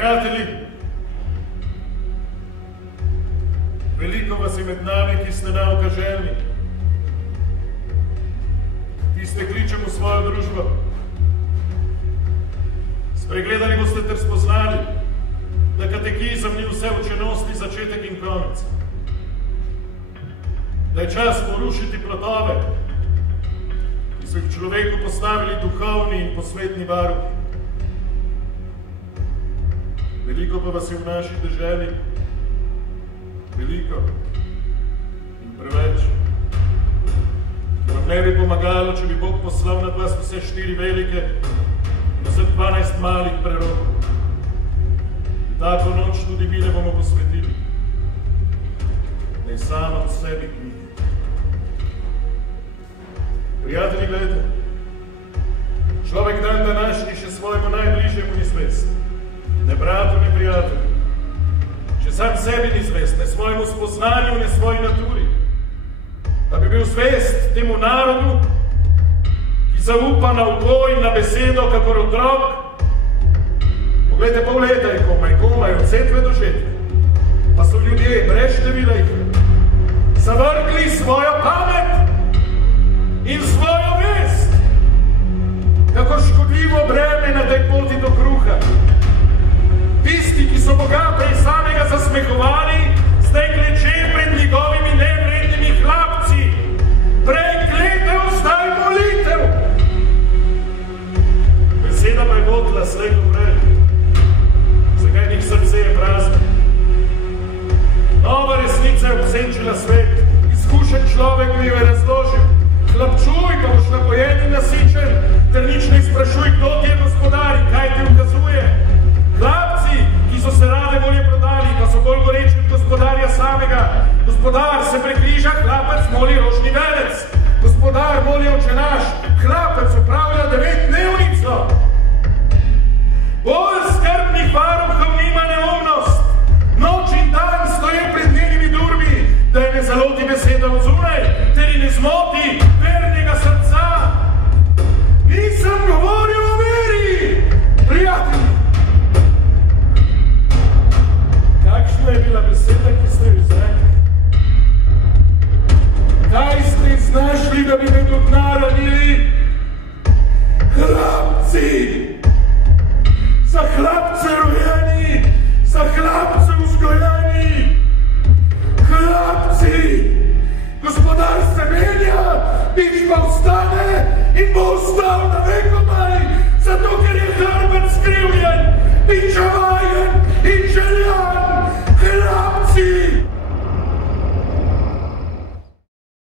Prijatelji, veliko vas je med nami, ki ste nauka željni. Tiste kličem v svojo družbo. Spregledali boste ter spoznali, da katekizem ni vse učenosti, začetek in konec. Da je čas porušiti plotove, ki so jih človeku postavili duhovni in posvetni varuhi. Veliko pa vas je v naši deželi, veliko in preveč. Vam ne bi pomagalo, če bi Bog poslal nad vas vse 4 velike in vse 12 malih prerokov. In tako noč tudi mi ne bomo posvetili. Ne samo v sebi knjige. Prijatelji, gledajte, človek dan današnji še svojemu najbližjemu ni zvest. Ne bratu, ne prijatelju. Še sam sebi ni zvest, ne svojemu spoznanju, ne svoji naturi. Da bi bil zvest temu narodu, ki zaupa na oko in na besedo, kakor otrok. Poglejte, pol leta je komaj, od setve do žetve. Pa so ljudje, brez števila jih, zavrgli svojo pamet in svojo vest. Kako škodljivo breme na tej poti do kruha. Tisti, ki so Boga prej samega zasmehovali, zdaj kleče pred njegovimi nevrednimi hlapci. Prej kletev, zdaj molitev. Beseda pa je vodila slej naprej. Zakaj njih srce je prazno? Nova resnica je obsenčila svet. Izkušen človek mi jo je razložil. Hlapčuj, ko boš napojen in nasičen, ter nič ne sprašuj, kdo ti je gospodar in kaj ti ukazuje. Hlapci, ki so se rade volje prodali, pa so bolj goreči od gospodarja samega. Gospodar se prekriža, hlapec moli rožni velec. Gospodar moli oče naš, hlapec upravlja 9-dnevnico. Bolj skrbnih varuhov nima neumnost. Noč in dan stoje pred njenimi durmi, da je ne zaloti beseda od zunaj, ter ji ne zmoti vernega srca. Nisem govoril o veri, prijatelji. Kakšna je bila beseda, ki ste jo izrekli? Kaj ste iznašli, da bi me do dna ranili? Hlapci! Za hlapce rojeni, za hlapce vzgojeni! Hlapci! Gospodar se menja, nič pa ostane in bo ostal na vekomaj, zato ker je hrbet skrivljen, nič